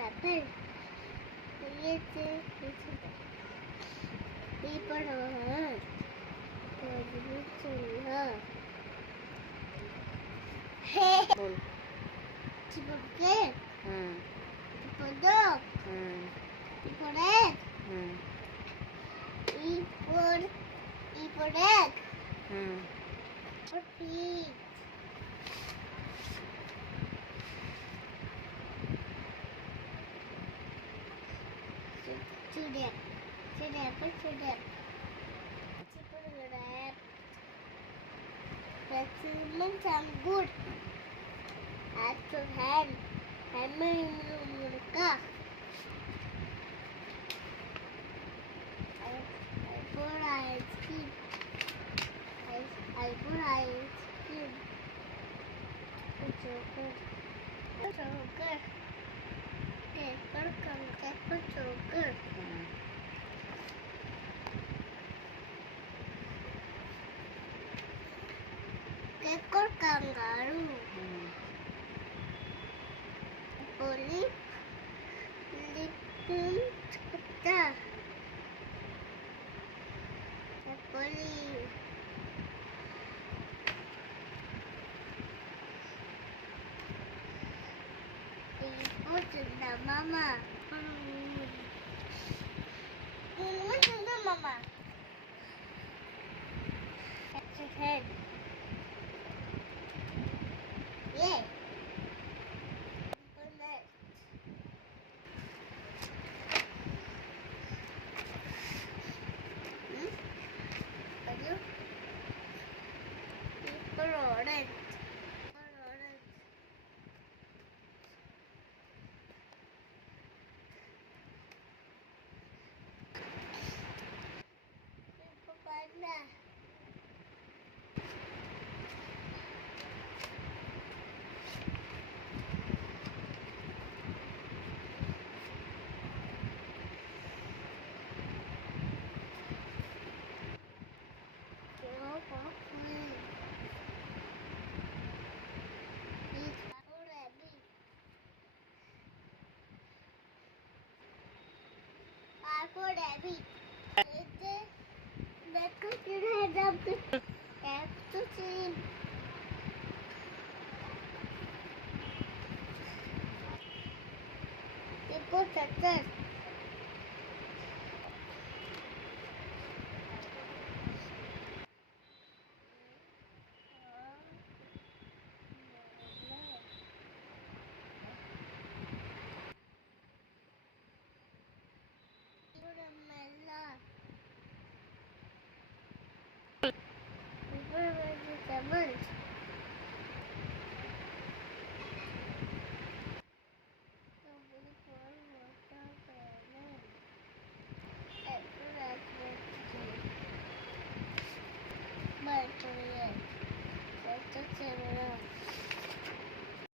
apple. Yes, yes. B for her. For her. Hey. बोल. C for cat. Hmm. D for dog. Hmm. E for egg. Hmm. E for egg. Hmm. For pig. Children. Children. Achievements are good. Act of hand. Hammer in the car. I put ice cream. I put ice cream. It's okay. It's okay. It's okay. Ekor kangaroo. Polly little kutta. Polly. What's the mama? What's the mama? That's his head. Yeah. Orange. Panda. For Abby. The cooking head up the tap to see. People success.